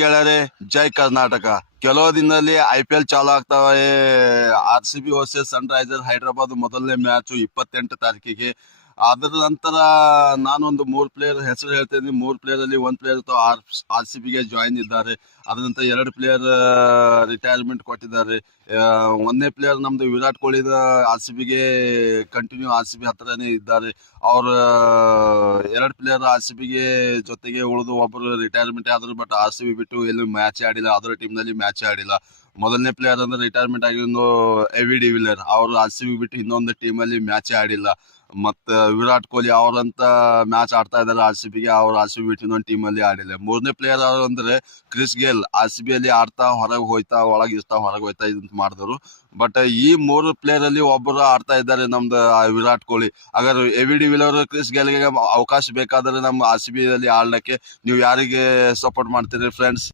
ಗೆಳೆಯರೆ, ಜೈ ಕರ್ನಾಟಕ. ಕೆಲವು ದಿನದಲ್ಲಿ IPL ಚಾಲು ಆಗ್ತಾವೆ. RCB ವರ್ಸಸ್ ಸನ್ ರೈಸರ್ ಹೈದರಾಬಾದ್ ಮೊದಲನೇ ಮ್ಯಾಚ್ 28 ತಾರೀಕಿಗೆ. ಅದರ ನಂತರ ನಾನೊಂದು 3 ಪ್ಲೇಯರ್ ಹೆಸರು ಹೇಳ್ತೇನೆ. 3 ಪ್ಲೇಯರ್ ಅಲ್ಲಿ 1 ಪ್ಲೇಯರ್ RCB ಗೆ ಜಾಯಿನ್ ಇದ್ದಾರೆ. ಅದ ನಂತರ 2 ಪ್ಲೇಯರ್ ರಿಟೈರ್ಮೆಂಟ್ ಕೊಟ್ಟಿದ್ದಾರೆ. ಒಂದನೇ ಪ್ಲೇಯರ್ ನಮ್ದು ವಿರಾಟ್ ಕೊಹ್ಲಿ RCB ಗೆ ಕಂಟಿನ್ಯೂ RCB ಹತ್ರನೇ ಇದ್ದಾರೆ. ಅವ್ರ 2 ಪ್ಲೇಯರ್ RCB ಗೆ ಜೊತೆಗೆ ಉಳಿದು ಒಬ್ಬರು ರಿಟೈರ್ಮೆಂಟ್ ಆದ್ರು. ಬಟ್ RCB ಬಿಟ್ಟು ಎಲ್ಲೂ ಮ್ಯಾಚ್ ಆಡಿಲ್ಲ. ಅದರ ಟೀಮ್ ನಲ್ಲಿ ಮ್ಯಾಚ್ ಆಡಿಲ್ಲ. ಮೊದಲನೇ ಪ್ಲೇಯರ್ ಅಂದ್ರೆ ರಿಟೈರ್ಮೆಂಟ್ ಆಗಿರೋ ಎವಿ ಡಿವಿಲಿಯರ್, ಅವರು RCB ಬಿಟ್ಟು ಇನ್ನೊಂದು ಟೀಮ್ ಅಲ್ಲಿ ಮ್ಯಾಚ್ ಆಡಿಲ್ಲ. ಮತ್ತ ವಿರಾಟ್ ಕೊಹ್ಲಿ ಅವರಂತ ಮ್ಯಾಚ್ ಆಡ್ತಾ ಇದ್ದಾರೆ RCB ಗೆ. ಅವ್ರು RCB ಬಿಟ್ಟು ಇನ್ನೊಂದು ಟೀಮ್ ಅಲ್ಲಿ ಆಡಿಲ್ಲ. ಮೂರನೇ ಪ್ಲೇಯರ್ ಅವರು ಅಂದ್ರೆ ಕ್ರಿಸ್ ಗೇಲ್, RCB ಅಲ್ಲಿ ಆಡ್ತಾ ಹೊರಗೆ ಹೋಯ್ತಾ, ಒಳಗೆ ಇರ್ತಾ ಹೊರಗೆ ಹೋಯ್ತಾ ಇದಂತ ಮಾಡಿದ್ರು. ಬಟ್ ಈ 3 ಪ್ಲೇಯರ್ ಅಲ್ಲಿ ಒಬ್ಬರು ಆಡ್ತಾ ಇದ್ದಾರೆ ನಮ್ದು ವಿರಾಟ್ ಕೊಹ್ಲಿ. ಅಗರ್ ಎವಿ ಡಿವಿಲಿಯರ್ ಕ್ರಿಸ್ ಗೇಲ್ಗೆ ಅವಕಾಶ ಬೇಕಾದ್ರೆ ನಮ್ಮ RCB ಅಲ್ಲಿ ಆಡ್ಲಿಕ್ಕೆ ನೀವು ಯಾರಿಗೆ ಸಪೋರ್ಟ್ ಮಾಡ್ತೀರಿ ಫ್ರೆಂಡ್ಸ್?